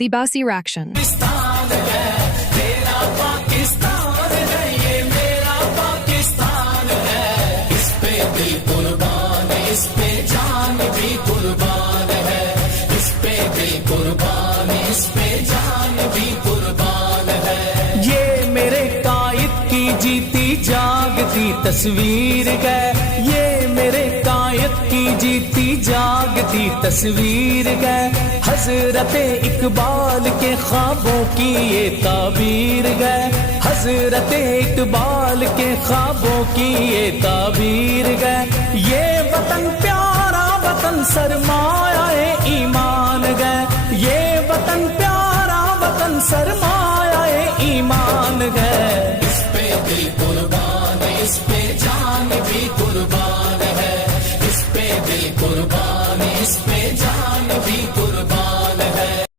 The Bossy Reaction. یہ میرے قائد کی جیتی جاگتی تصویر ہے، یہ میرے قائد کی جیتی جاگتی تصویر ہے، حضرت اقبال کے خوابوں کی یہ تعبیر ہے، حضرت اقبال کے خوابوں کی یہ تعبیر ہے، یہ وطن پیارا وطن سرمایہ ایمان ہے، یہ وطن پیارا وطن سرمایہ ایمان ہے، اس پہ دل قربان، اس پہ جان بھی قربان ہے، اس پہ دل قربان، اس پہ جان بھی قربان ہے۔